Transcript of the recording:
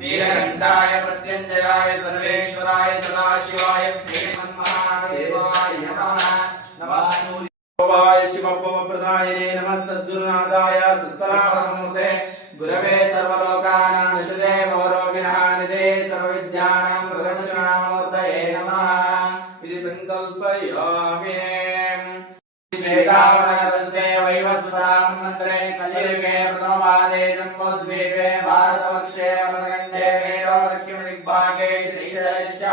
नीलकण्ठाय प्रत्यञ्जयाय सर्वेश्वराय सदाशिवाय श्रीमन्महादेवाय नमः नमः सूर्योवाय शिवभवप्रदायिने नमः सद्गुरुनाथाय सस्तनापरमूर्ते गुरवे सर्वलोकानां दशदे भवरोगिणः निदे सर्वविद्यानां प्रदक्षिणामूर्तये नमः इति सङ्कल्पयामि श्वेतावनगन्ते वैवस्वतां मन्त्रे कलियुगे प्रथमपादे सम्पोद्वीपे भारतवर्षे वरदग వేణో దక్షిణ దిగ్భాగే శ్రీశైలస్య